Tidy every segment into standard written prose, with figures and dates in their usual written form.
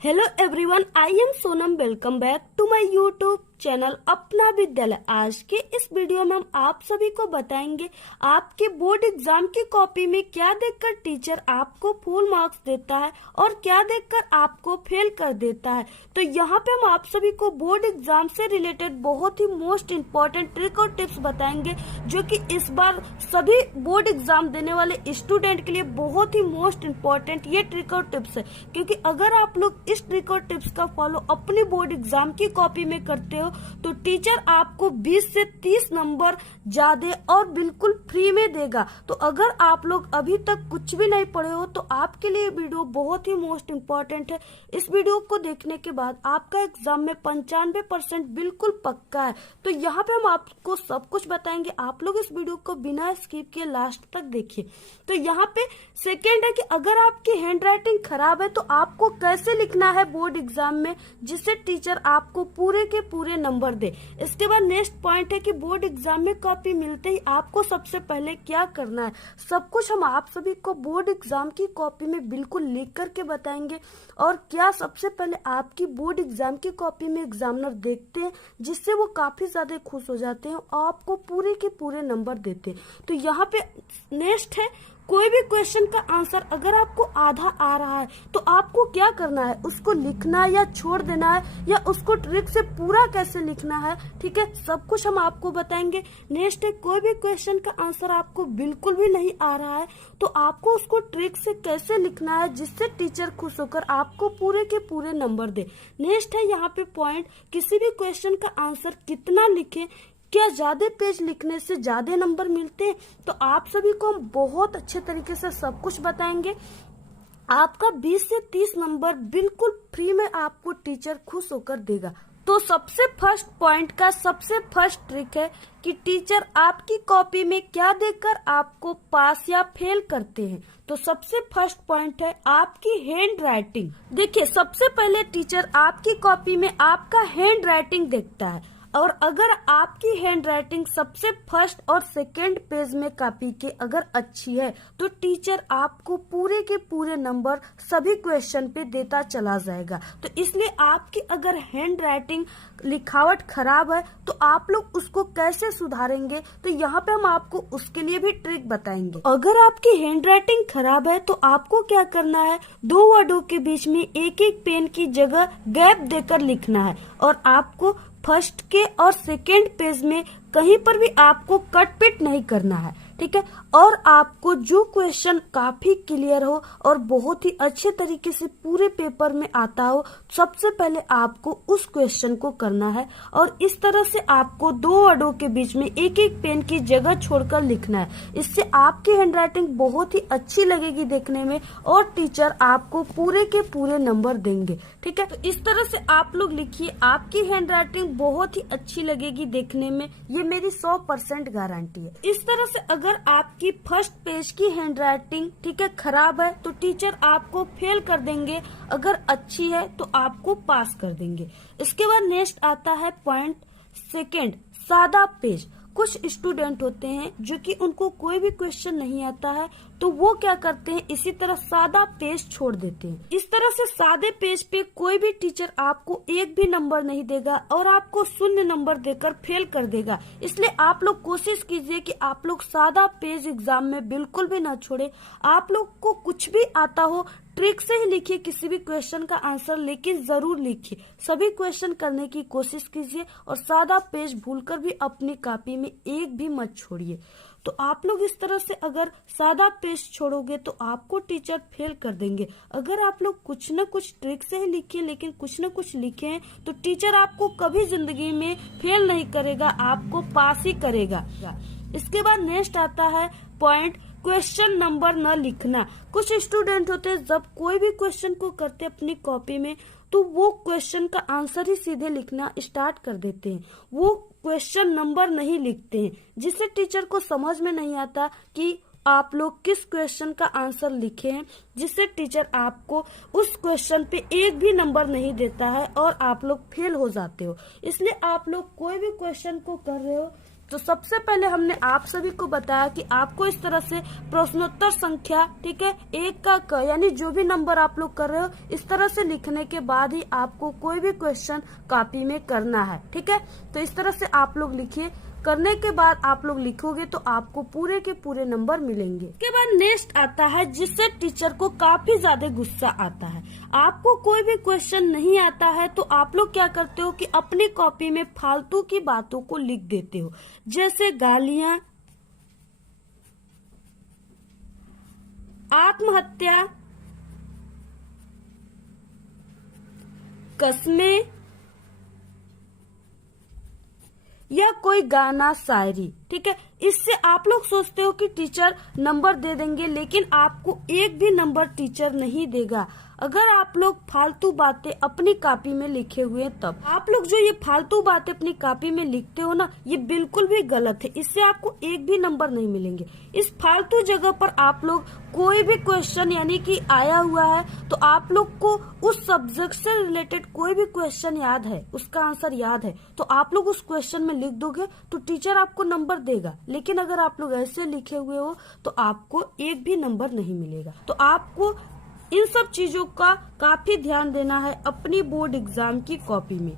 Hello everyone, I am Sonam. Welcome back to my YouTube channel Apna Vidyalaya. आज के इस video में हम आप सभी को बताएंगे आपके बोर्ड एग्जाम की कॉपी में क्या देखकर टीचर आपको फुल मार्क्स देता है और क्या देखकर आपको फेल कर देता है। तो यहाँ पे हम आप सभी को बोर्ड एग्जाम से रिलेटेड बहुत ही मोस्ट इम्पोर्टेंट ट्रिक और टिप्स बताएंगे, जो कि इस बार सभी बोर्ड एग्जाम देने वाले स्टूडेंट के लिए बहुत ही मोस्ट इम्पोर्टेंट ये ट्रिक और टिप्स है। क्योंकि अगर आप लोग इस ट्रिक और टिप्स का फॉलो अपनी बोर्ड एग्जाम की कॉपी में करते हो तो टीचर आपको 20 से 30 नंबर ज्यादा और बिल्कुल फ्री में देगा। तो अगर आप लोग अभी तक कुछ भी नहीं पढ़े हो तो आपके लिए वीडियो बहुत ही मोस्ट इम्पोर्टेंट है। इस वीडियो को देखने के बाद आपका एग्जाम में 95% बिल्कुल पक्का है। तो यहाँ पे हम आपको सब कुछ बताएंगे, आप लोग इस वीडियो को बिना स्किप किए लास्ट तक देखिए। तो यहाँ पे सेकेंड है कि अगर आपकी हैंड राइटिंग खराब है तो आपको कैसे लिखना है बोर्ड एग्जाम में जिससे टीचर आपको पूरे के पूरे नंबर दे। इसके बाद नेक्स्ट पॉइंट है कि बोर्ड एग्जाम में कॉपी मिलते ही आपको सबसे पहले क्या करना है। सब कुछ हम आप सभी को बोर्ड एग्जाम की कॉपी में बिल्कुल लिख करके बताएंगे। और क्या सबसे पहले आपकी बोर्ड एग्जाम की कॉपी में एग्जामिनर देखते हैं जिससे वो काफी ज्यादा खुश हो जाते हैं और आपको पूरे के पूरे नंबर देते हैं। तो यहाँ पे नेक्स्ट है, कोई भी क्वेश्चन का आंसर अगर आपको आधा आ रहा है तो आपको क्या करना है, उसको लिखना है या छोड़ देना है या उसको ट्रिक से पूरा कैसे लिखना है। ठीक है, सब कुछ हम आपको बताएंगे। नेक्स्ट है, कोई भी क्वेश्चन का आंसर आपको बिल्कुल भी नहीं आ रहा है तो आपको उसको ट्रिक से कैसे लिखना है जिससे टीचर खुश होकर आपको पूरे के पूरे नंबर दे। नेक्स्ट है यहाँ पे पॉइंट, किसी भी क्वेश्चन का आंसर कितना लिखें, क्या ज्यादा पेज लिखने से ज्यादा नंबर मिलते हैं। तो आप सभी को हम बहुत अच्छे तरीके से सब कुछ बताएंगे। आपका 20 से 30 नंबर बिल्कुल फ्री में आपको टीचर खुश होकर देगा। तो सबसे फर्स्ट पॉइंट का सबसे फर्स्ट ट्रिक है कि टीचर आपकी कॉपी में क्या देखकर आपको पास या फेल करते हैं। तो सबसे फर्स्ट पॉइंट है आपकी हैंड राइटिंग। देखिए, सबसे पहले टीचर आपकी कॉपी में आपका हैंड राइटिंग देखता है और अगर आपकी हैंड राइटिंग सबसे फर्स्ट और सेकंड पेज में कॉपी के अगर अच्छी है तो टीचर आपको पूरे के पूरे नंबर सभी क्वेश्चन पे देता चला जाएगा। तो इसलिए आपकी अगर हैंड राइटिंग लिखावट खराब है तो आप लोग उसको कैसे सुधारेंगे, तो यहाँ पे हम आपको उसके लिए भी ट्रिक बताएंगे। अगर आपकी हैंड राइटिंग खराब है तो आपको क्या करना है, दो वर्डों के बीच में एक एक पेन की जगह गैप देकर लिखना है और आपको फर्स्ट के और सेकेंड पेज में कहीं पर भी आपको कट पिट नहीं करना है। ठीक है, और आपको जो क्वेश्चन काफी क्लियर हो और बहुत ही अच्छे तरीके से पूरे पेपर में आता हो, सबसे पहले आपको उस क्वेश्चन को करना है और इस तरह से आपको दो वर्डों के बीच में एक एक पेन की जगह छोड़कर लिखना है। इससे आपकी हैंडराइटिंग बहुत ही अच्छी लगेगी देखने में और टीचर आपको पूरे के पूरे नंबर देंगे। ठीक है, तो इस तरह से आप लोग लिखिए, आपकी हैंडराइटिंग बहुत ही अच्छी लगेगी देखने में, ये मेरी 100% गारंटी है। इस तरह से अगर आपकी फर्स्ट पेज की हैंडराइटिंग ठीक है खराब है तो टीचर आपको फेल कर देंगे, अगर अच्छी है तो आपको पास कर देंगे। इसके बाद नेक्स्ट आता है पॉइंट सेकंड, सादा पेज। कुछ स्टूडेंट होते हैं जो कि उनको कोई भी क्वेश्चन नहीं आता है तो वो क्या करते हैं, इसी तरह सादा पेज छोड़ देते हैं। इस तरह से सादे पेज पे कोई भी टीचर आपको एक भी नंबर नहीं देगा और आपको 0 नंबर देकर फेल कर देगा। इसलिए आप लोग कोशिश कीजिए कि आप लोग सादा पेज एग्जाम में बिल्कुल भी ना छोड़े। आप लोग को कुछ भी आता हो ट्रिक से ही लिखिए किसी भी क्वेश्चन का आंसर, लेकिन जरूर लिखिए, सभी क्वेश्चन करने की कोशिश कीजिए और सादा पेज भूलकर भी अपनी कॉपी में एक भी मत छोड़िए। तो आप लोग इस तरह से अगर सादा पेज छोड़ोगे तो आपको टीचर फेल कर देंगे। अगर आप लोग कुछ न कुछ ट्रिक से ही लिखिए लेकिन कुछ न कुछ लिखे हैं तो टीचर आपको कभी जिंदगी में फेल नहीं करेगा, आपको पास ही करेगा। इसके बाद नेक्स्ट आता है पॉइंट, क्वेश्चन नंबर न लिखना। कुछ स्टूडेंट होते हैं जब कोई भी क्वेश्चन को करते अपनी कॉपी में तो वो क्वेश्चन का आंसर ही सीधे लिखना स्टार्ट कर देते हैं, वो क्वेश्चन नंबर नहीं लिखते हैं, जिससे टीचर को समझ में नहीं आता कि आप लोग किस क्वेश्चन का आंसर लिखे हैं, जिससे टीचर आपको उस क्वेश्चन पे एक भी नंबर नहीं देता है और आप लोग फेल हो जाते हो। इसलिए आप लोग कोई भी क्वेश्चन को कर रहे हो तो सबसे पहले हमने आप सभी को बताया कि आपको इस तरह से प्रश्नोत्तर संख्या, ठीक है, 1 का क यानी जो भी नंबर आप लोग कर रहे हो इस तरह से लिखने के बाद ही आपको कोई भी क्वेश्चन कॉपी में करना है। ठीक है, तो इस तरह से आप लोग लिखिए। करने के बाद आप लोग लिखोगे तो आपको पूरे के पूरे नंबर मिलेंगे। इसके बाद नेक्स्ट आता है जिससे टीचर को काफी ज्यादा गुस्सा आता है। आपको कोई भी क्वेश्चन नहीं आता है तो आप लोग क्या करते हो कि अपनी कॉपी में फालतू की बातों को लिख देते हो, जैसे गालियां, आत्महत्या, कस्में या कोई गाना, शायरी। ठीक है, इससे आप लोग सोचते हो कि टीचर नंबर दे देंगे, लेकिन आपको एक भी नंबर टीचर नहीं देगा अगर आप लोग फालतू बातें अपनी कॉपी में लिखे हुए तब। आप लोग जो ये फालतू बातें अपनी कॉपी में लिखते हो ना, ये बिल्कुल भी गलत है, इससे आपको एक भी नंबर नहीं मिलेंगे। इस फालतू जगह पर आप लोग कोई भी क्वेश्चन यानी कि आया हुआ है तो आप लोग को उस सब्जेक्ट से रिलेटेड कोई भी क्वेश्चन याद है, उसका आंसर याद है, तो आप लोग उस क्वेश्चन में लिख दोगे तो टीचर आपको नंबर देगा। लेकिन अगर आप लोग ऐसे लिखे हुए हो तो आपको एक भी नंबर नहीं मिलेगा। तो आपको इन सब चीजों का काफी ध्यान देना है अपनी बोर्ड एग्जाम की कॉपी में।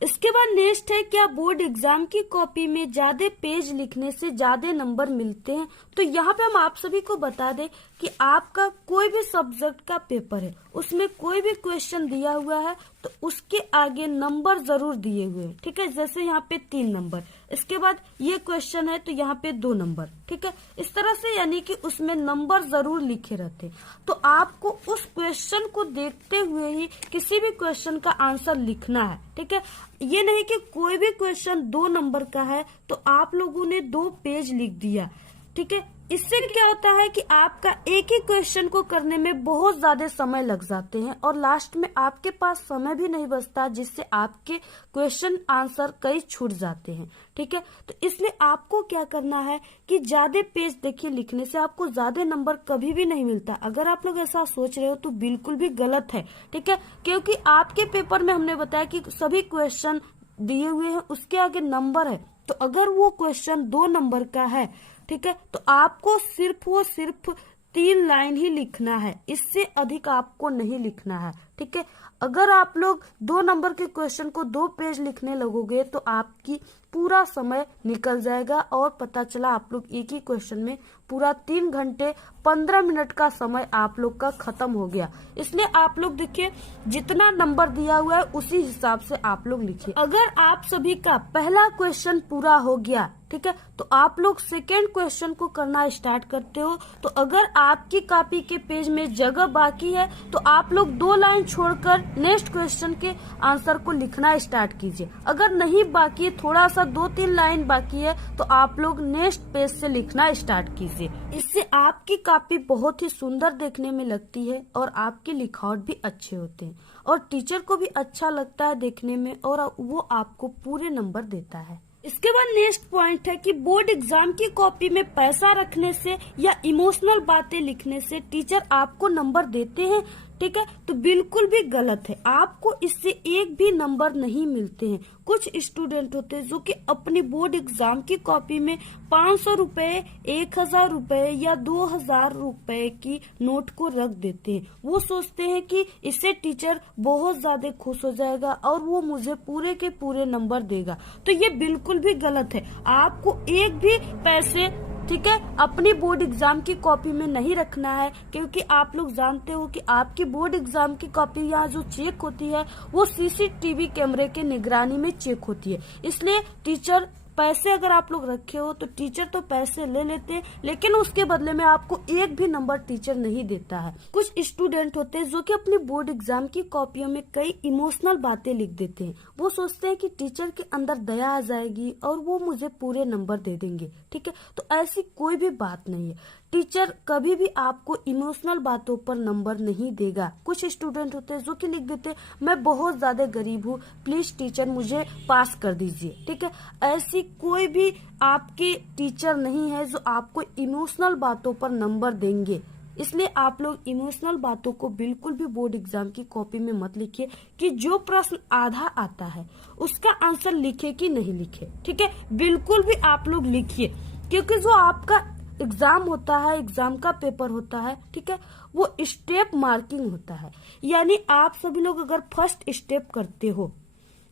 इसके बाद नेक्स्ट है, क्या बोर्ड एग्जाम की कॉपी में ज्यादा पेज लिखने से ज्यादा नंबर मिलते हैं? तो यहाँ पे हम आप सभी को बता दें कि आपका कोई भी सब्जेक्ट का पेपर है, उसमें कोई भी क्वेश्चन दिया हुआ है तो उसके आगे नंबर जरूर दिए हुए हैं। ठीक है, जैसे यहाँ पे 3 नंबर, इसके बाद ये क्वेश्चन है तो यहाँ पे 2 नंबर। ठीक है, इस तरह से यानी कि उसमें नंबर जरूर लिखे रहते हैं। तो आपको उस क्वेश्चन को देखते हुए ही किसी भी क्वेश्चन का आंसर लिखना है। ठीक है, ये नहीं कि कोई भी क्वेश्चन 2 नंबर का है तो आप लोगों ने 2 पेज लिख दिया। ठीक है, इससे क्या होता है कि आपका एक ही क्वेश्चन को करने में बहुत ज्यादा समय लग जाते हैं और लास्ट में आपके पास समय भी नहीं बचता, जिससे आपके क्वेश्चन आंसर कई छूट जाते हैं। ठीक है, तो इसलिए आपको क्या करना है कि ज्यादा पेज देखिए, लिखने से आपको ज्यादा नंबर कभी भी नहीं मिलता। अगर आप लोग ऐसा सोच रहे हो तो बिल्कुल भी गलत है। ठीक है, क्योंकि आपके पेपर में हमने बताया कि सभी क्वेश्चन दिए हुए हैं, उसके आगे नंबर है। तो अगर वो क्वेश्चन 2 नंबर का है, ठीक है, तो आपको सिर्फ 3 लाइन ही लिखना है, इससे अधिक आपको नहीं लिखना है। ठीक है, अगर आप लोग 2 नंबर के क्वेश्चन को 2 पेज लिखने लगोगे तो आपकी पूरा समय निकल जाएगा और पता चला आप लोग एक ही क्वेश्चन में पूरा 3 घंटे 15 मिनट का समय आप लोग का खत्म हो गया। इसलिए आप लोग देखिए, जितना नंबर दिया हुआ है उसी हिसाब से आप लोग लिखिए। अगर आप सभी का पहला क्वेश्चन पूरा हो गया, ठीक है, तो आप लोग सेकेंड क्वेश्चन को करना स्टार्ट करते हो। तो अगर आपकी कॉपी के पेज में जगह बाकी है तो आप लोग 2 लाइन छोड़कर नेक्स्ट क्वेश्चन के आंसर को लिखना स्टार्ट कीजिए। अगर नहीं बाकी, थोड़ा सा 2-3 लाइन बाकी है तो आप लोग नेक्स्ट पेज से लिखना स्टार्ट कीजिए। इससे आपकी कॉपी बहुत ही सुंदर देखने में लगती है और आपके लिखावट भी अच्छे होते हैं और टीचर को भी अच्छा लगता है देखने में और वो आपको पूरे नंबर देता है। इसके बाद नेक्स्ट पॉइंट है कि बोर्ड एग्जाम की कॉपी में पैसा रखने से या इमोशनल बातें लिखने से टीचर आपको नंबर देते हैं। ठीक है, तो बिल्कुल भी गलत है, आपको इससे एक भी नंबर नहीं मिलते हैं। कुछ स्टूडेंट होते हैं जो कि अपनी बोर्ड एग्जाम की कॉपी में 500 रुपए, 1000 रुपए या 2000 रुपए की नोट को रख देते हैं। वो सोचते हैं कि इससे टीचर बहुत ज्यादा खुश हो जाएगा और वो मुझे पूरे के पूरे नंबर देगा। तो ये बिल्कुल भी गलत है, आपको एक भी पैसे, ठीक है, अपनी बोर्ड एग्जाम की कॉपी में नहीं रखना है, क्योंकि आप लोग जानते हो कि आपकी बोर्ड एग्जाम की कॉपी यहाँ जो चेक होती है वो सीसीटीवी कैमरे के निगरानी में चेक होती है। इसलिए टीचर पैसे अगर आप लोग रखे हो तो टीचर तो पैसे ले लेते हैं, लेकिन उसके बदले में आपको एक भी नंबर टीचर नहीं देता है। कुछ स्टूडेंट होते हैं जो कि अपनी बोर्ड एग्जाम की कॉपियों में कई इमोशनल बातें लिख देते हैं। वो सोचते हैं कि टीचर के अंदर दया आ जाएगी और वो मुझे पूरे नंबर दे देंगे। ठीक है, तो ऐसी कोई भी बात नहीं है, टीचर कभी भी आपको इमोशनल बातों पर नंबर नहीं देगा। कुछ स्टूडेंट होते हैं जो कि लिख देते हैं मैं बहुत ज्यादा गरीब हूँ, प्लीज टीचर मुझे पास कर दीजिए। ठीक है, ऐसी कोई भी आपके टीचर नहीं है जो आपको इमोशनल बातों पर नंबर देंगे। इसलिए आप लोग इमोशनल बातों को बिल्कुल भी बोर्ड एग्जाम की कॉपी में मत लिखिए कि जो प्रश्न आधा आता है उसका आंसर लिखे कि नहीं लिखे। ठीक है, बिल्कुल भी आप लोग लिखिए, क्योंकि जो आपका एग्जाम होता है, एग्जाम का पेपर होता है, ठीक है, वो स्टेप मार्किंग होता है। यानी आप सभी लोग अगर फर्स्ट स्टेप करते हो,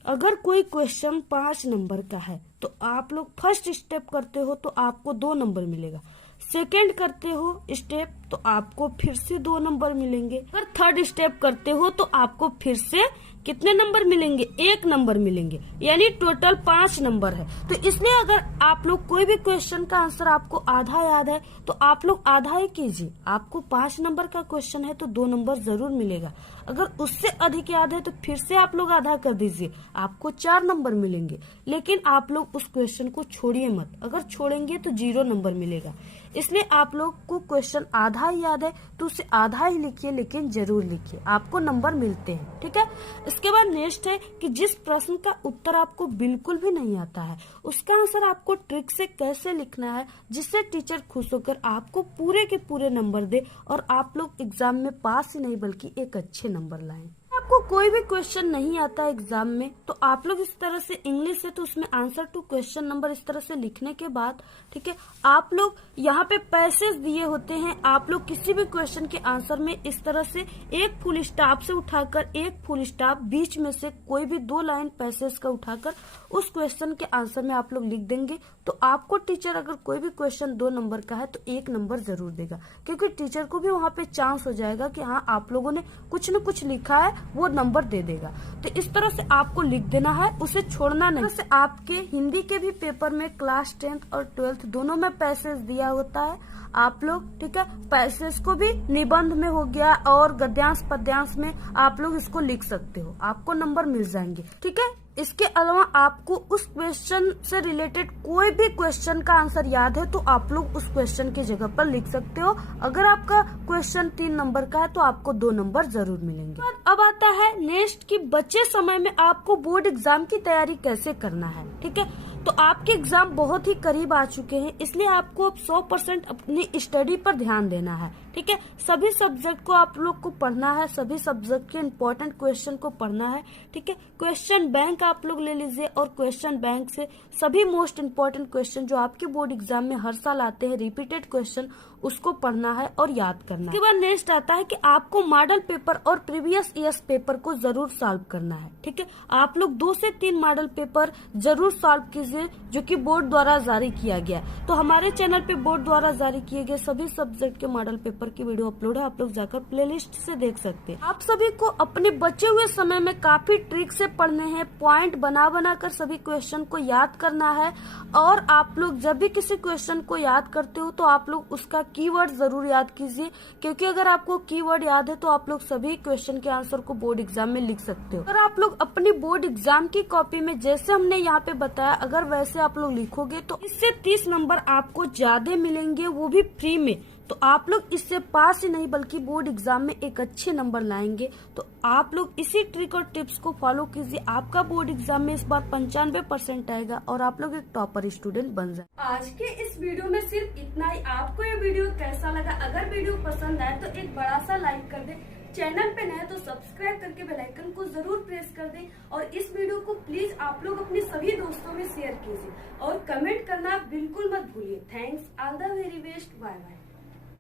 अगर कोई क्वेश्चन 5 नंबर का है तो आप लोग फर्स्ट स्टेप करते हो तो आपको 2 नंबर मिलेगा। सेकंड करते हो स्टेप तो आपको फिर से 2 नंबर मिलेंगे। अगर थर्ड स्टेप करते हो तो आपको फिर से कितने नंबर मिलेंगे? 1 नंबर मिलेंगे, यानी टोटल 5 नंबर है। तो इसलिए अगर आप लोग कोई भी क्वेश्चन का आंसर आपको आधा याद है तो आप लोग आधा ही कीजिए। आपको 5 नंबर का क्वेश्चन है तो 2 नंबर जरूर मिलेगा। अगर उससे अधिक याद है तो फिर से आप लोग आधा कर दीजिए, आपको 4 नंबर मिलेंगे। लेकिन आप लोग उस क्वेश्चन को छोड़िए मत, अगर छोड़ेंगे तो 0 नंबर मिलेगा। इसलिए आप लोग को क्वेश्चन आधा ही याद है तो उसे आधा ही लिखिए, लेकिन जरूर लिखिए, आपको नंबर मिलते हैं। ठीक है, इसके बाद नेक्स्ट है कि जिस प्रश्न का उत्तर आपको बिल्कुल भी नहीं आता है उसका आंसर आपको ट्रिक से कैसे लिखना है जिससे टीचर खुश होकर आपको पूरे के पूरे नंबर दे और आप लोग एग्जाम में पास ही नहीं बल्कि एक अच्छे नंबर लाएं। आपको कोई भी क्वेश्चन नहीं आता एग्जाम में तो आप लोग इस तरह से, इंग्लिश है तो उसमें आंसर टू क्वेश्चन नंबर इस तरह से लिखने के बाद, ठीक है, आप लोग यहाँ पे पैसेज दिए होते हैं, आप लोग किसी भी क्वेश्चन के आंसर में इस तरह से एक फुल स्टॉप से उठाकर एक फुल स्टॉप बीच में से कोई भी 2 लाइन पैसेज का उठाकर उस क्वेश्चन के आंसर में आप लोग लिख देंगे तो आपको टीचर अगर कोई भी क्वेश्चन 2 नंबर का है तो 1 नंबर जरूर देगा, क्योंकि टीचर को भी वहाँ पे चांस हो जाएगा कि हाँ आप लोगों ने कुछ न कुछ लिखा है, वो नंबर दे देगा। तो इस तरह से आपको लिख देना है, उसे छोड़ना नहीं। जैसे आपके हिंदी के भी पेपर में क्लास 10th और 12th दोनों में पैसेज दिया होता है, आप लोग, ठीक है, पैसेज को भी निबंध में हो गया और गद्यांश पद्यांश में आप लोग इसको लिख सकते हो, आपको नंबर मिल जाएंगे। ठीक है, इसके अलावा आपको उस क्वेश्चन से रिलेटेड कोई भी क्वेश्चन का आंसर याद है तो आप लोग उस क्वेश्चन की जगह पर लिख सकते हो। अगर आपका क्वेश्चन 3 नंबर का है तो आपको 2 नंबर जरूर मिलेंगे। अब आता है नेक्स्ट कि बचे समय में आपको बोर्ड एग्जाम की तैयारी कैसे करना है। ठीक है, तो आपके एग्जाम बहुत ही करीब आ चुके हैं, इसलिए आपको अब 100% अपनी स्टडी पर ध्यान देना है। ठीक है, सभी सब्जेक्ट को आप लोग को पढ़ना है, सभी सब्जेक्ट के इम्पोर्टेंट क्वेश्चन को पढ़ना है। ठीक है, क्वेश्चन बैंक आप लोग ले लीजिए और क्वेश्चन बैंक से सभी मोस्ट इम्पोर्टेंट क्वेश्चन जो आपके बोर्ड एग्जाम में हर साल आते हैं, रिपीटेड क्वेश्चन, उसको पढ़ना है और याद करना है। उसके बाद नेक्स्ट आता है कि आपको मॉडल पेपर और प्रीवियस ईयर्स पेपर को जरूर सॉल्व करना है। ठीक है, आप लोग 2 से 3 मॉडल पेपर जरूर सॉल्व कीजिए जो कि बोर्ड द्वारा जारी किया गया है। तो हमारे चैनल पे बोर्ड द्वारा जारी किए गए सभी सब्जेक्ट के मॉडल पेपर की वीडियो अपलोड है, आप लोग जाकर प्लेलिस्ट से देख सकते हैं। आप सभी को अपने बचे हुए समय में काफी ट्रिक से पढ़ने हैं, पॉइंट बना बना कर सभी क्वेश्चन को याद करना है। और आप लोग जब भी किसी क्वेश्चन को याद करते हो तो आप लोग उसका कीवर्ड जरूर याद कीजिए, क्योंकि अगर आपको कीवर्ड याद है तो आप लोग सभी क्वेश्चन के आंसर को बोर्ड एग्जाम में लिख सकते हो। अगर आप लोग अपनी बोर्ड एग्जाम की कॉपी में जैसे हमने यहाँ पे बताया अगर वैसे आप लोग लिखोगे तो इससे 30 नंबर आपको ज्यादा मिलेंगे, वो भी फ्री में। तो आप लोग इससे पास ही नहीं बल्कि बोर्ड एग्जाम में एक अच्छे नंबर लाएंगे। तो आप लोग इसी ट्रिक और टिप्स को फॉलो कीजिए, आपका बोर्ड एग्जाम में इस बार 95% आएगा और आप लोग एक टॉपर स्टूडेंट बन जाए। आज के इस वीडियो में सिर्फ इतना ही। आपको ये वीडियो कैसा लगा? अगर वीडियो पसंद आए तो एक बड़ा सा लाइक कर दे, चैनल पे नए तो सब्सक्राइब करके बेल आइकन को जरूर प्रेस कर दें और इस वीडियो को प्लीज आप लोग अपने सभी दोस्तों में शेयर कीजिए और कमेंट करना बिल्कुल मत भूलिए। Thanks, all the very best, bye bye.